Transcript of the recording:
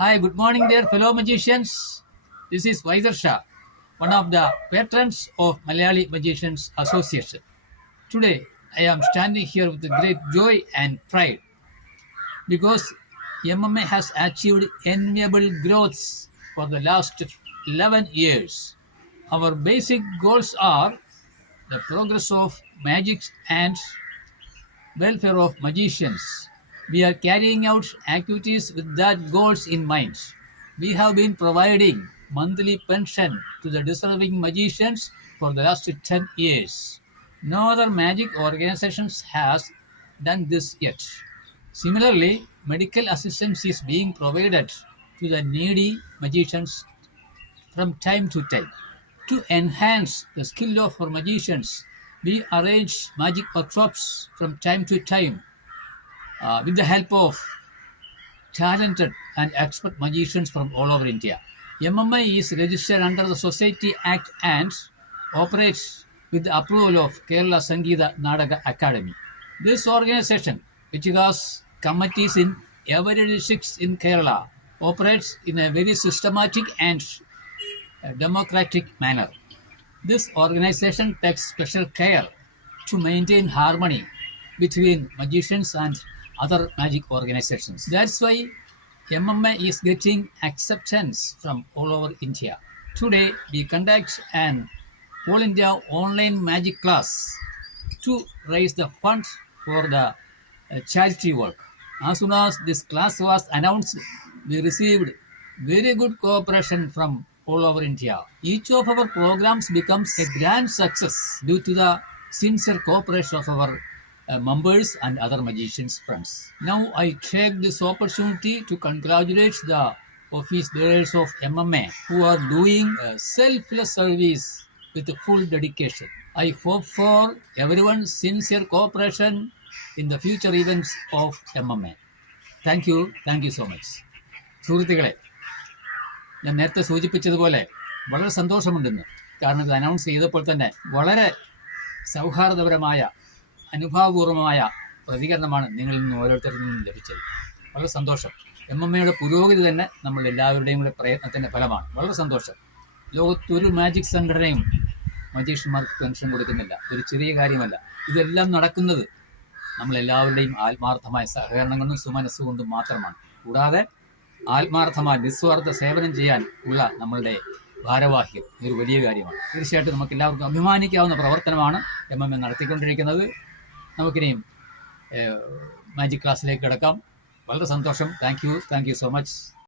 Hi, good morning, dear fellow magicians. This is Vaidar Shah, one of the patrons of Malayali Magicians Association. Today, I am standing here with great joy and pride because MMA has achieved enviable growths for the last 11 years. Our basic goals are the progress of magic and welfare of magicians. We are carrying out activities with that goals in mind. We have been providing monthly pension to the deserving magicians for the last 10 years. No other magic organizations has done this yet. Similarly, medical assistance is being provided to the needy magicians from time to time. To enhance the skill of our magicians, we arrange magic workshops from time to time with the help of talented and expert magicians from all over India. MMA is registered under the Society Act and operates with the approval of Kerala Sangeeta Nadaga Academy. This organization, which has committees in every district in Kerala, operates in a very systematic and democratic manner. This organization takes special care to maintain harmony between magicians and other magic organizations. That's why MMA is getting acceptance from all over India. Today, we conduct an All India online magic class to raise the funds for the charity work. As soon as this class was announced, we received very good cooperation from all over India. Each of our programs becomes a grand success due to the sincere cooperation of our members and other magicians friends. Now I take this opportunity to congratulate the office bearers of MMA who are doing selfless service with full dedication. I hope for everyone's sincere cooperation in the future events of MMA. Thank you so much. സുഹൃത്തുക്കളെ, ഞാൻ നേരത്തെ സൂചിപ്പിച്ചതുപോലെ വളരെ സന്തോഷമുണ്ടെന്ന്. കാരണം ഇത് അനൗൺസ് ചെയ്തപ്പോൾ തന്നെ വളരെ സൗഹാർദ്ദപരമായ അനുഭാവപൂർവമായ പ്രതികരണമാണ് നിങ്ങളിൽ നിന്ന് ഓരോരുത്തരിൽ നിന്നും ലഭിച്ചത്. വളരെ സന്തോഷം. MMA പുരോഗതി തന്നെ നമ്മൾ എല്ലാവരുടെയും കൂടെ പ്രയത്നത്തിൻ്റെ ഫലമാണ്. വളരെ സന്തോഷം. ലോകത്തൊരു മാജിക് സംഘടനയും മജീഷ്യന്മാർക്ക് പെൻഷൻ കൊടുക്കുന്നില്ല. ഒരു ചെറിയ കാര്യമല്ല. ഇതെല്ലാം നടക്കുന്നത് നമ്മളെല്ലാവരുടെയും ആത്മാർത്ഥമായ സഹകരണം കൊണ്ടും സുമനസ്സ് കൊണ്ടും മാത്രമാണ്. കൂടാതെ ആത്മാർത്ഥമായ നിസ്വാർത്ഥ സേവനം ചെയ്യാൻ ഉള്ള നമ്മളുടെ ഭാരവാഹ്യം ഒരു വലിയ കാര്യമാണ്. തീർച്ചയായിട്ടും നമുക്ക് എല്ലാവർക്കും അഭിമാനിക്കാവുന്ന പ്രവർത്തനമാണ് MMA നടത്തിക്കൊണ്ടിരിക്കുന്നത്. നമുക്കിനിയും മാജിക് ക്ലാസ്സിലേക്ക് കിടക്കാം. വളരെ സന്തോഷം. Thank you so much.